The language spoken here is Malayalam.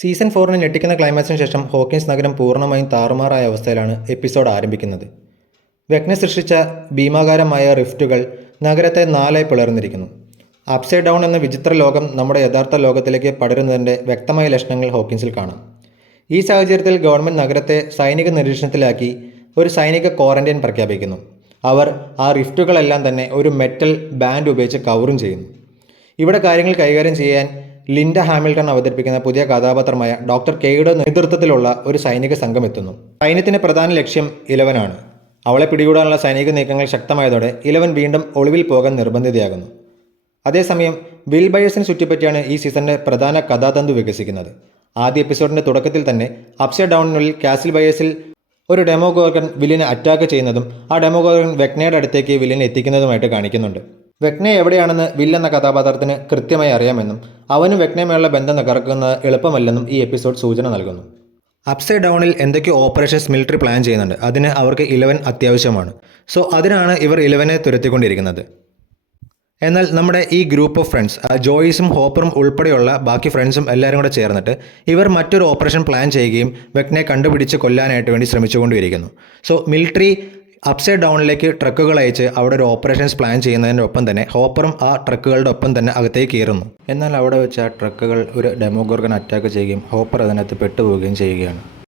സീസൺ 4 ഞെട്ടിക്കുന്ന ക്ലൈമാക്സിന് ശേഷം ഹോക്കിൻസ് നഗരം പൂർണ്ണമായും താറുമാറായ അവസ്ഥയിലാണ് എപ്പിസോഡ് ആരംഭിക്കുന്നത്. വെഗ്നെ സൃഷ്ടിച്ച ഭീമാകാരമായ റിഫ്റ്റുകൾ നഗരത്തെ നാലായി പിളർന്നിരിക്കുന്നു. അപ്സൈഡ് ഡൗൺ എന്ന വിചിത്ര ലോകം നമ്മുടെ യഥാർത്ഥ ലോകത്തിലേക്ക് പടരുന്നതിൻ്റെ വ്യക്തമായ ലക്ഷണങ്ങൾ ഹോക്കിൻസിൽ കാണാം. ഈ സാഹചര്യത്തിൽ ഗവൺമെൻറ് നഗരത്തെ സൈനിക നിരീക്ഷണത്തിലാക്കി ഒരു സൈനിക ക്വാറന്റൈൻ പ്രഖ്യാപിക്കുന്നു. അവർ ആ റിഫ്റ്റുകളെല്ലാം തന്നെ ഒരു മെറ്റൽ ബാൻഡ് ഉപയോഗിച്ച് കവറും ചെയ്യുന്നു. ഇവിടെ കാര്യങ്ങൾ കൈകാര്യം ചെയ്യാൻ ലിൻഡ ഹാമിൽട്ടൺ അവതരിപ്പിക്കുന്ന പുതിയ കഥാപാത്രമായ ഡോക്ടർ കെയുടെ നേതൃത്വത്തിലുള്ള ഒരു സൈനിക സംഘം എത്തുന്നു. സൈന്യത്തിൻ്റെ പ്രധാന ലക്ഷ്യം ഇലവനാണ്. അവളെ പിടികൂടാനുള്ള സൈനിക നീക്കങ്ങൾ ശക്തമായതോടെ ഇലവൻ വീണ്ടും ഒളിവിൽ പോകാൻ നിർബന്ധിതയാകുന്നു. അതേസമയം വിൽ ബയേഴ്സിനെ ചുറ്റിപ്പറ്റിയാണ് ഈ സീസണിൻ്റെ പ്രധാന കഥാതന്തു വികസിക്കുന്നത്. ആദ്യ എപ്പിസോഡിൻ്റെ തുടക്കത്തിൽ തന്നെ അപ്സൈഡ് ഡൗണിനുള്ളിൽ കാസിൽ ബയേഴ്സിൽ ഒരു ഡെമോഗോർഗൻ വില്ലിനെ അറ്റാക്ക് ചെയ്യുന്നതും ആ ഡെമോഗോർഗൻ വെഗ്നയുടെ അടുത്തേക്ക് വില്ലിനെ എത്തിക്കുന്നതുമായിട്ട് കാണിക്കുന്നുണ്ട്. വെഗ്നെ എവിടെയാണെന്ന് വിൽ എന്ന കഥാപാത്രത്തിന് കൃത്യമായി അറിയാമെന്നും അവനും വെഗ്നയുമായുള്ള ബന്ധം തകർക്കുന്നത് എളുപ്പമല്ലെന്നും ഈ എപ്പിസോഡ് സൂചന നൽകുന്നു. അപ്സൈഡ് ഡൗണിൽ എന്തൊക്കെയോ ഓപ്പറേഷൻസ് മിലിറ്ററി പ്ലാൻ ചെയ്യുന്നുണ്ട്. അതിന് അവർക്ക് ഇലവൻ അത്യാവശ്യമാണ്. സോ അതിനാണ് ഇവർ ഇലവനെ തുരത്തിക്കൊണ്ടിരിക്കുന്നത്. എന്നാൽ നമ്മുടെ ഈ ഗ്രൂപ്പ് ഓഫ് ഫ്രണ്ട്സ്, ജോയിസും ഹോപ്പറും ഉൾപ്പെടെയുള്ള ബാക്കി ഫ്രണ്ട്സും എല്ലാവരും കൂടെ ചേർന്നിട്ട് ഇവർ മറ്റൊരു ഓപ്പറേഷൻ പ്ലാൻ ചെയ്യുകയും വെഗ്നെ കണ്ടുപിടിച്ച് കൊല്ലാനായിട്ട് വേണ്ടി ശ്രമിച്ചുകൊണ്ടിരിക്കുന്നു. സോ മിലിറ്ററി അപ്സൈഡ് ഡൗണിലേക്ക് ട്രക്കുകൾ അയച്ച് അവിടെ ഒരു ഓപ്പറേഷൻസ് പ്ലാൻ ചെയ്യുന്നതിൻ്റെ ഒപ്പം തന്നെ ഹോപ്പറും ആ ട്രക്കുകളുടെ ഒപ്പം തന്നെ അകത്തേക്ക് കയറുന്നു. എന്നാൽ അവിടെ വെച്ച് ആ ട്രക്കുകൾ ഒരു ഡെമോഗോർഗൻ അറ്റാക്ക് ചെയ്യുകയും ഹോപ്പർ അതിനകത്ത് പെട്ടുപോവുകയും ചെയ്യുകയാണ്.